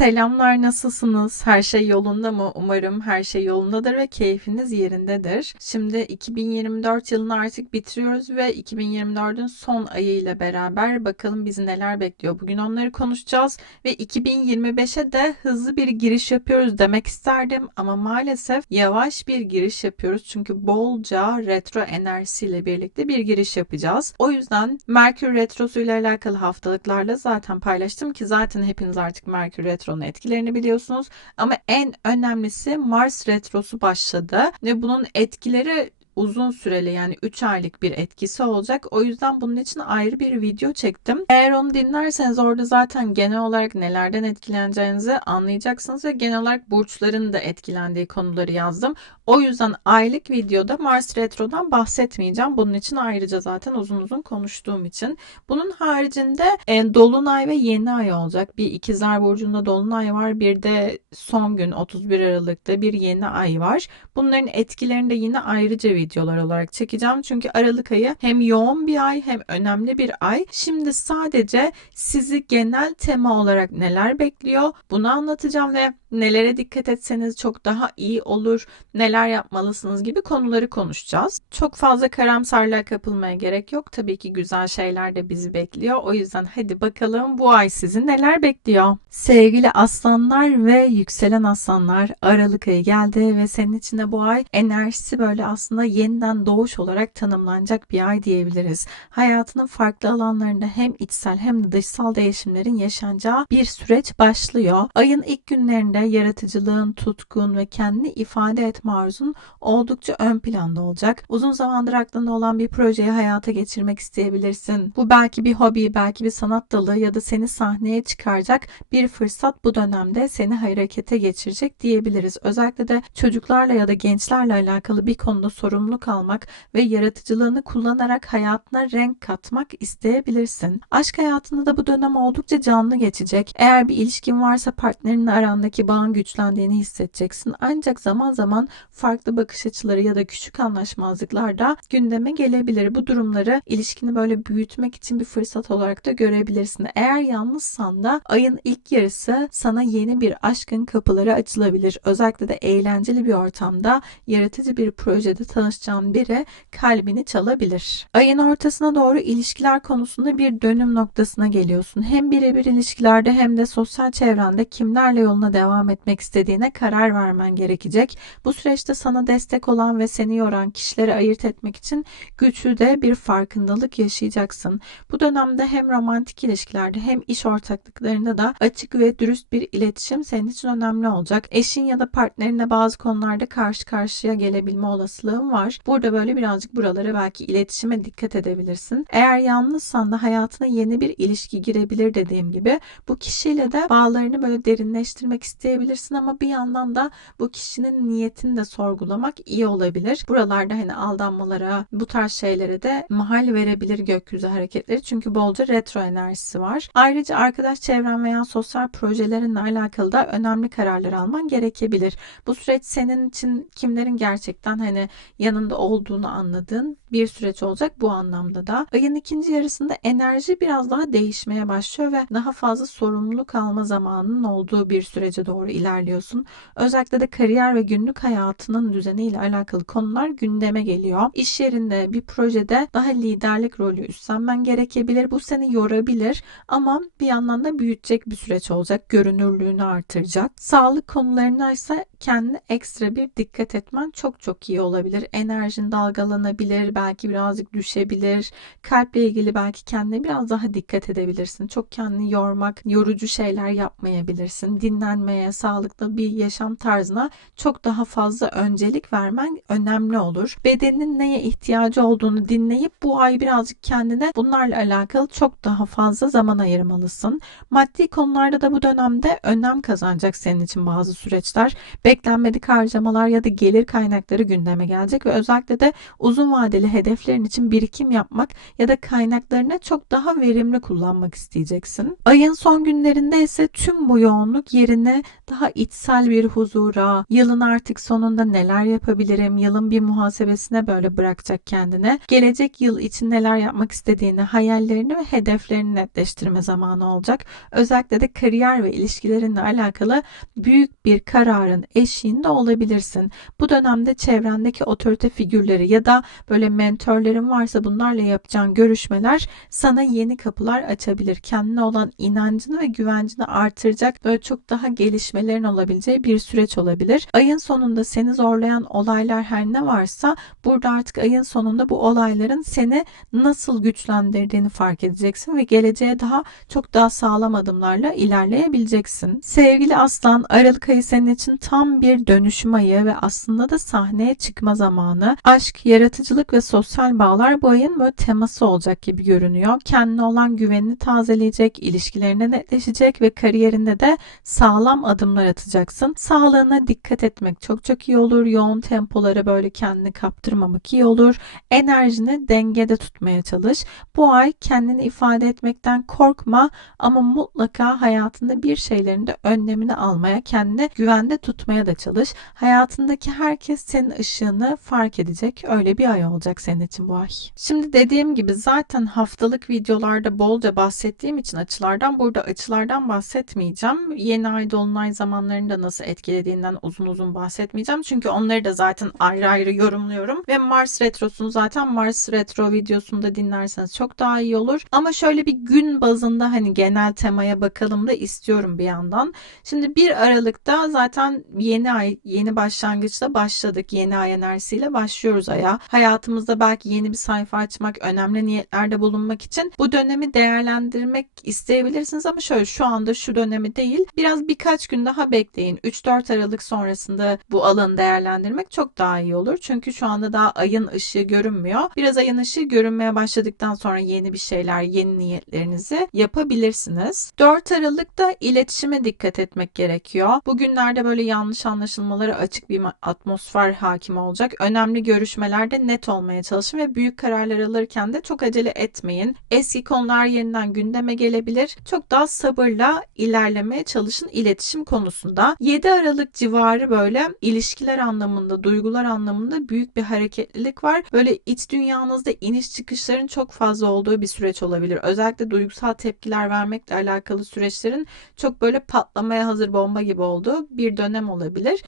Selamlar nasılsınız? Her şey yolunda mı? Umarım her şey yolundadır ve keyfiniz yerindedir. Şimdi 2024 yılını artık bitiriyoruz ve 2024'ün son ayı ile beraber bakalım bizi neler bekliyor. Bugün onları konuşacağız ve 2025'e de hızlı bir giriş yapıyoruz demek isterdim ama maalesef yavaş bir giriş yapıyoruz çünkü bolca retro enerjisiyle birlikte bir giriş yapacağız. O yüzden Merkür Retrosu ile alakalı haftalıklarla zaten paylaştım ki zaten hepiniz artık Merkür Retro'nun etkilerini biliyorsunuz. Ama en önemlisi Mars Retrosu başladı ve bunun etkileri uzun süreli yani 3 aylık bir etkisi olacak. O yüzden bunun için ayrı bir video çektim. Eğer onu dinlerseniz orada zaten genel olarak nelerden etkileneceğinizi anlayacaksınız ve genel olarak burçların da etkilendiği konuları yazdım. O yüzden aylık videoda Mars Retro'dan bahsetmeyeceğim. Bunun için ayrıca zaten uzun uzun konuştuğum için. Bunun haricinde e, Dolunay ve Yeni Ay olacak. Bir ikizler burcunda Dolunay var. Bir de son gün 31 Aralık'ta bir Yeni Ay var. Bunların etkilerini de yine ayrıca videolar olarak çekeceğim. Çünkü Aralık ayı hem yoğun bir ay hem önemli bir ay. Şimdi sadece sizi genel tema olarak neler bekliyor bunu anlatacağım ve nelere dikkat etseniz çok daha iyi olur, neler yapmalısınız gibi konuları konuşacağız. Çok fazla karamsarlığa kapılmaya gerek yok. Tabii ki güzel şeyler de bizi bekliyor. O yüzden hadi bakalım bu ay sizi neler bekliyor. Sevgili aslanlar ve yükselen aslanlar Aralık ayı geldi ve senin için de bu ay enerjisi böyle aslında yeniden doğuş olarak tanımlanacak bir ay diyebiliriz. Hayatının farklı alanlarında hem içsel hem de dışsal değişimlerin yaşanacağı bir süreç başlıyor. Ayın ilk günlerinde yaratıcılığın, tutkun ve kendini ifade etme arzun oldukça ön planda olacak. Uzun zamandır aklında olan bir projeyi hayata geçirmek isteyebilirsin. Bu belki bir hobi, belki bir sanat dalı ya da seni sahneye çıkaracak bir fırsat bu dönemde seni harekete geçirecek diyebiliriz. Özellikle de çocuklarla ya da gençlerle alakalı bir konuda sorumluluk almak ve yaratıcılığını kullanarak hayatına renk katmak isteyebilirsin. Aşk hayatında da bu dönem oldukça canlı geçecek. Eğer bir ilişkin varsa partnerinle arandaki bağın güçlendiğini hissedeceksin. Ancak zaman zaman farklı bakış açıları ya da küçük anlaşmazlıklar da gündeme gelebilir. Bu durumları ilişkini böyle büyütmek için bir fırsat olarak da görebilirsin. Eğer yalnızsan da ayın ilk yarısı sana yeni bir aşkın kapıları açılabilir. Özellikle de eğlenceli bir ortamda yaratıcı bir projede tanışacağın biri kalbini çalabilir. Ayın ortasına doğru ilişkiler konusunda bir dönüm noktasına geliyorsun. Hem birebir ilişkilerde hem de sosyal çevrende kimlerle yoluna devam etmek istediğine karar vermen gerekecek. Bu süreçte sana destek olan ve seni yoran kişileri ayırt etmek için güçlü de bir farkındalık yaşayacaksın. Bu dönemde hem romantik ilişkilerde hem iş ortaklıklarında da açık ve dürüst bir iletişim senin için önemli olacak. Eşin ya da partnerinle bazı konularda karşı karşıya gelebilme olasılığın var. Burada böyle birazcık buralara belki iletişime dikkat edebilirsin. Eğer yalnızsan da hayatına yeni bir ilişki girebilir dediğim gibi bu kişiyle de bağlarını böyle derinleştirmek isteyebilirsin ama bir yandan da bu kişinin niyetini de sorgulamak iyi olabilir. Buralarda hani aldanmalara, bu tarz şeylere de mahal verebilir gökyüzü hareketleri. Çünkü bolca retro enerjisi var. Ayrıca arkadaş çevren veya sosyal projelerinle alakalı da önemli kararlar alman gerekebilir. Bu süreç senin için kimlerin gerçekten hani yanında olduğunu anladığın bir süreç olacak bu anlamda da. Ayın ikinci yarısında enerji biraz daha değişmeye başlıyor ve daha fazla sorumluluk alma zamanının olduğu bir sürece doğru ilerliyorsun. Özellikle de kariyer ve günlük hayatının düzeniyle alakalı konular gündeme geliyor. İş yerinde bir projede daha liderlik rolü üstlenmen gerekebilir. Bu seni yorabilir ama bir yandan da büyütecek bir süreç olacak. Görünürlüğünü artıracak. Sağlık konularına ise kendine ekstra bir dikkat etmen çok çok iyi olabilir. Enerjin dalgalanabilir, belki birazcık düşebilir. Kalple ilgili belki kendine biraz daha dikkat edebilirsin. Çok kendini yormak, yorucu şeyler yapmayabilirsin. Dinlenmeye, sağlıklı bir yaşam tarzına çok daha fazla öncelik vermen önemli olur. Bedenin neye ihtiyacı olduğunu dinleyip bu ay birazcık kendine bunlarla alakalı çok daha fazla zaman ayırmalısın. Maddi konularda da bu dönemde önem kazanacak senin için bazı süreçler. Beklenmedik harcamalar ya da gelir kaynakları gündeme gelecek ve özellikle de uzun vadeli hedeflerin için birikim yapmak ya da kaynaklarını çok daha verimli kullanmak isteyeceksin. Ayın son günlerinde ise tüm bu yoğunluk yerine daha içsel bir huzura, yılın artık sonunda neler yapabilirim, yılın bir muhasebesine böyle bırakacak kendine, gelecek yıl için neler yapmak istediğini, hayallerini ve hedeflerini netleştirme zamanı olacak. Özellikle de kariyer ve ilişkilerinle alakalı büyük bir kararın eşiğinde olabilirsin. Bu dönemde çevrendeki otorite figürleri ya da böyle mentorların varsa bunlarla yapacağın görüşmeler sana yeni kapılar açabilir. Kendine olan inancını ve güvencini artıracak böyle çok daha gelişmelerin olabileceği bir süreç olabilir. Ayın sonunda seni zorlayan olaylar her ne varsa burada artık ayın sonunda bu olayların seni nasıl güçlendirdiğini fark edeceksin ve geleceğe daha çok daha sağlam adımlarla ilerleyebileceksin. Sevgili Aslan, Aralık ayı senin için tam bir dönüşüm ayı ve aslında da sahneye çıkma zamanı. Aşk, yaratıcılık ve sosyal bağlar bu ayın böyle teması olacak gibi görünüyor. Kendine olan güvenini tazeleyecek, ilişkilerine netleşecek ve kariyerinde de sağlam adımlar atacaksın. Sağlığına dikkat etmek çok çok iyi olur. Yoğun tempolara böyle kendini kaptırmamak iyi olur. Enerjini dengede tutmaya çalış. Bu ay kendini ifade etmekten korkma ama mutlaka hayatında bir şeylerin de önlemini almaya, kendini güvende tutmaya da çalış. Hayatındaki herkes senin ışığını fark edecek. Öyle bir ay olacak senin için bu ay. Şimdi dediğim gibi zaten haftalık videolarda bolca bahsettiğim için açılardan burada açılardan bahsetmeyeceğim. Yeni ay dolunay zamanlarında nasıl etkilediğinden uzun uzun bahsetmeyeceğim. Çünkü onları da zaten ayrı ayrı yorumluyorum ve Mars retrosunu zaten Mars retro videosunda dinlerseniz çok daha iyi olur. Ama şöyle bir gün bazında hani genel temaya bakalım da istiyorum bir yandan. Şimdi 1 Aralık'ta zaten ay, yeni başlangıçla başladık. Yeni ay enerjisiyle başlıyoruz aya. Hayatımızda belki yeni bir sayfa açmak, önemli niyetlerde bulunmak için bu dönemi değerlendirmek isteyebilirsiniz ama şöyle şu anda şu dönemi değil. Biraz birkaç gün daha bekleyin. 3-4 Aralık sonrasında bu alanı değerlendirmek çok daha iyi olur. Çünkü şu anda daha ayın ışığı görünmüyor. Biraz ayın ışığı görünmeye başladıktan sonra yeni bir şeyler, yeni niyetlerinizi yapabilirsiniz. 4 Aralık'ta iletişime dikkat etmek gerekiyor. Bugünlerde böyle yanlış anlaşılmalara açık bir atmosfer hakim olacak. Önemli görüşmelerde net olmaya çalışın ve büyük kararlar alırken de çok acele etmeyin. Eski konular yeniden gündeme gelebilir. Çok daha sabırla ilerlemeye çalışın iletişim konusunda. 7 Aralık civarı böyle ilişkiler anlamında, duygular anlamında büyük bir hareketlilik var. Böyle iç dünyanızda iniş çıkışların çok fazla olduğu bir süreç olabilir. Özellikle duygusal tepkiler vermekle alakalı süreçlerin çok böyle patlamaya hazır bomba gibi olduğu bir dönem olabilir.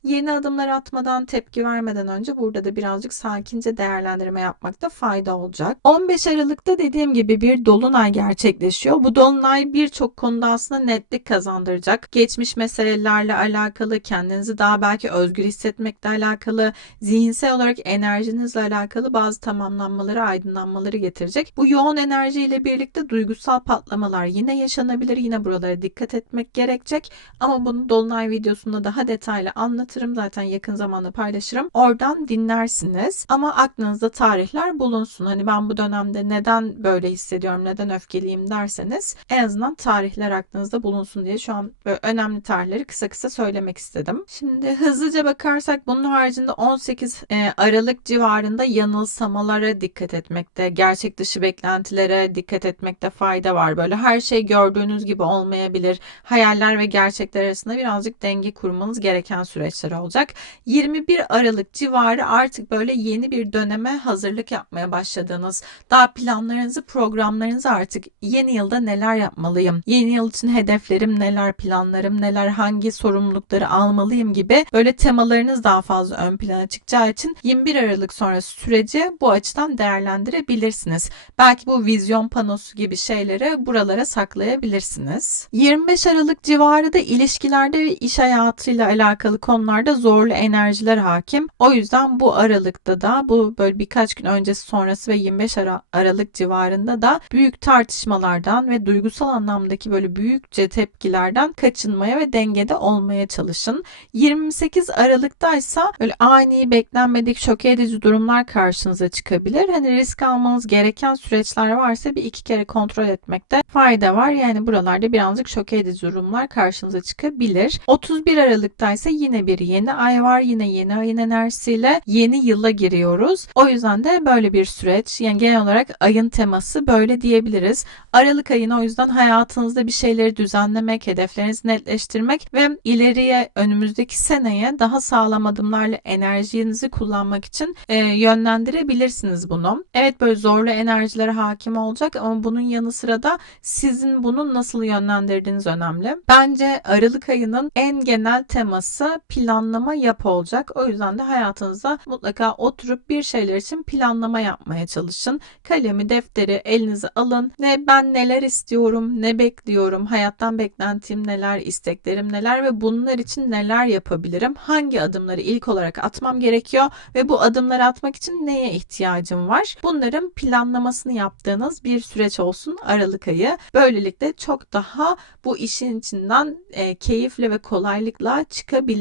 Yeni adımlar atmadan, tepki vermeden önce burada da birazcık sakince değerlendirme yapmakta fayda olacak. 15 Aralık'ta dediğim gibi bir dolunay gerçekleşiyor. Bu dolunay birçok konuda aslında netlik kazandıracak. Geçmiş meselelerle alakalı, kendinizi daha belki özgür hissetmekle alakalı, zihinsel olarak enerjinizle alakalı bazı tamamlanmaları, aydınlanmaları getirecek. Bu yoğun enerjiyle birlikte duygusal patlamalar yine yaşanabilir. Yine buralara dikkat etmek gerekecek. Ama bunu Dolunay videosunda daha detaylı anlatırım. Zaten yakın zamanda paylaşırım. Oradan dinlersiniz. Ama aklınızda tarihler bulunsun. Hani ben bu dönemde neden böyle hissediyorum, neden öfkeliyim derseniz en azından tarihler aklınızda bulunsun diye şu an böyle önemli tarihleri kısa kısa söylemek istedim. Şimdi hızlıca bakarsak bunun haricinde 18 e, Aralık civarında yanılsamalara dikkat etmekte, gerçek dışı beklentilere dikkat etmekte fayda var. Böyle her şey gördüğünüz gibi olmayabilir. Hayaller ve gerçekler arasında birazcık denge kurmanız gereken süreçler olacak. 21 Aralık civarı artık böyle yeni bir döneme hazırlık yapmaya başladığınız, daha planlarınızı, programlarınızı artık yeni yılda neler yapmalıyım, yeni yıl için hedeflerim neler, planlarım neler, hangi sorumlulukları almalıyım gibi böyle temalarınız daha fazla ön plana çıkacağı için 21 Aralık sonrası süreci bu açıdan değerlendirebilirsiniz. Belki bu vizyon panosu gibi şeyleri buralara saklayabilirsiniz. 25 Aralık civarı da ilişkilerde ve iş hayatıyla alakalı konularda zorlu enerjiler hakim. O yüzden bu aralıkta da bu böyle birkaç gün öncesi sonrası ve 25 Ara Aralık civarında da büyük tartışmalardan ve duygusal anlamdaki böyle büyükçe tepkilerden kaçınmaya ve dengede olmaya çalışın. 28 Aralık'ta ise böyle ani beklenmedik şok edici durumlar karşınıza çıkabilir. Hani risk almanız gereken süreçler varsa bir iki kere kontrol etmekte fayda var. Yani buralarda birazcık şok edici durumlar karşınıza çıkabilir. 31 Aralık'ta ise yine bir yeni ay var. Yine yeni ayın enerjisiyle yeni yıla giriyoruz. O yüzden de böyle bir süreç. Yani genel olarak ayın teması böyle diyebiliriz. Aralık ayını o yüzden hayatınızda bir şeyleri düzenlemek, hedeflerinizi netleştirmek ve ileriye önümüzdeki seneye daha sağlam adımlarla enerjinizi kullanmak için e, yönlendirebilirsiniz bunu. Evet böyle zorlu enerjilere hakim olacak ama bunun yanı sıra da sizin bunu nasıl yönlendirdiğiniz önemli. Bence Aralık ayının en genel teması planlama yap olacak. O yüzden de hayatınızda mutlaka oturup bir şeyler için planlama yapmaya çalışın. Kalemi, defteri elinize alın. Ne ben neler istiyorum, ne bekliyorum, hayattan beklentim neler, isteklerim neler ve bunlar için neler yapabilirim? Hangi adımları ilk olarak atmam gerekiyor ve bu adımları atmak için neye ihtiyacım var? Bunların planlamasını yaptığınız bir süreç olsun Aralık ayı. Böylelikle çok daha bu işin içinden e, keyifle ve kolaylıkla çıkabilirsiniz.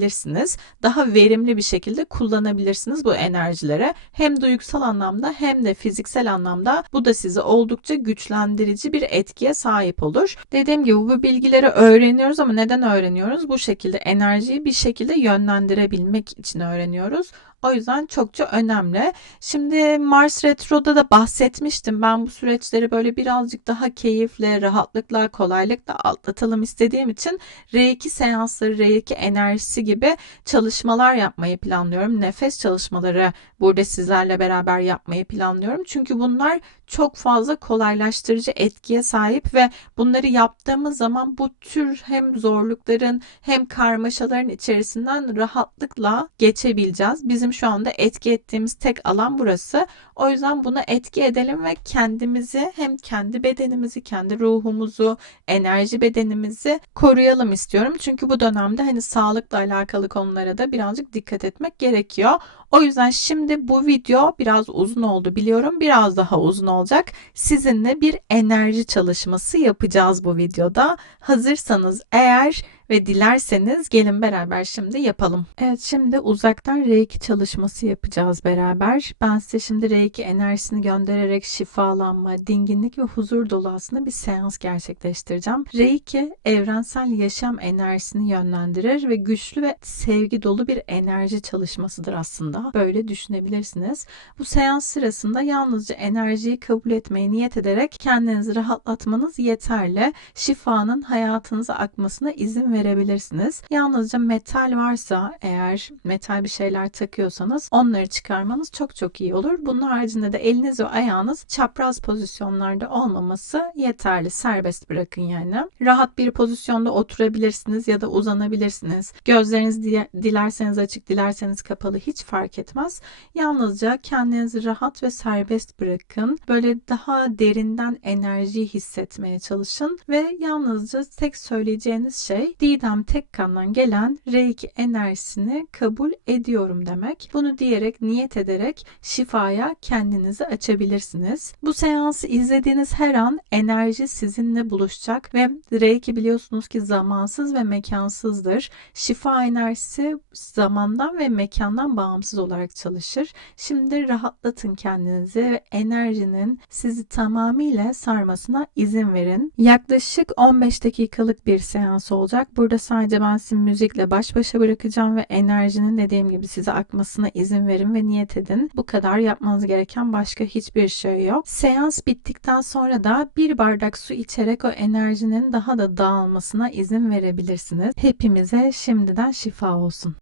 Daha verimli bir şekilde kullanabilirsiniz bu enerjilere. Hem duygusal anlamda hem de fiziksel anlamda bu da sizi oldukça güçlendirici bir etkiye sahip olur. Dediğim gibi bu bilgileri öğreniyoruz ama neden öğreniyoruz? Bu şekilde enerjiyi bir şekilde yönlendirebilmek için öğreniyoruz. O yüzden çokça önemli. Şimdi Mars Retro'da da bahsetmiştim. Ben bu süreçleri böyle birazcık daha keyifle, rahatlıkla, kolaylıkla atlatalım istediğim için R2 seansları, R2 enerjisi gibi çalışmalar yapmayı planlıyorum. Nefes çalışmaları burada sizlerle beraber yapmayı planlıyorum. Çünkü bunlar çok fazla kolaylaştırıcı etkiye sahip ve bunları yaptığımız zaman bu tür hem zorlukların hem karmaşaların içerisinden rahatlıkla geçebileceğiz. Bizim şu anda etki ettiğimiz tek alan burası. O yüzden buna etki edelim ve kendimizi hem kendi bedenimizi, kendi ruhumuzu, enerji bedenimizi koruyalım istiyorum. Çünkü bu dönemde hani sağlıkla alakalı konulara da birazcık dikkat etmek gerekiyor. O yüzden şimdi bu video biraz uzun oldu biliyorum. Biraz daha uzun olacak. Sizinle bir enerji çalışması yapacağız bu videoda. Hazırsanız eğer ve dilerseniz gelin beraber şimdi yapalım. Evet şimdi uzaktan Reiki çalışması yapacağız beraber. Ben size şimdi Reiki enerjisini göndererek şifalanma, dinginlik ve huzur dolu aslında bir seans gerçekleştireceğim. Reiki evrensel yaşam enerjisini yönlendirir ve güçlü ve sevgi dolu bir enerji çalışmasıdır aslında. Böyle düşünebilirsiniz. Bu seans sırasında yalnızca enerjiyi kabul etmeye niyet ederek kendinizi rahatlatmanız yeterli. Şifanın hayatınıza akmasına izin verebilirsiniz. Yalnızca metal varsa eğer metal bir şeyler takıyorsanız onları çıkarmanız çok çok iyi olur. Bunun haricinde de eliniz ve ayağınız çapraz pozisyonlarda olmaması yeterli. Serbest bırakın yani. Rahat bir pozisyonda oturabilirsiniz ya da uzanabilirsiniz. Gözleriniz dilerseniz açık, dilerseniz kapalı hiç fark etmez. Yalnızca kendinizi rahat ve serbest bırakın. Böyle daha derinden enerjiyi hissetmeye çalışın ve yalnızca tek söyleyeceğiniz şey Didem Tekkan'dan gelen Reiki enerjisini kabul ediyorum demek. Bunu diyerek, niyet ederek şifaya kendinizi açabilirsiniz. Bu seansı izlediğiniz her an enerji sizinle buluşacak ve Reiki biliyorsunuz ki zamansız ve mekansızdır. Şifa enerjisi zamandan ve mekandan bağımsız olarak çalışır. Şimdi rahatlatın kendinizi ve enerjinin sizi tamamıyla sarmasına izin verin. Yaklaşık 15 dakikalık bir seans olacak. Burada sadece ben sizi müzikle baş başa bırakacağım ve enerjinin dediğim gibi size akmasına izin verin ve niyet edin. Bu kadar yapmanız gereken başka hiçbir şey yok. Seans bittikten sonra da bir bardak su içerek o enerjinin daha da dağılmasına izin verebilirsiniz. Hepimize şimdiden şifa olsun.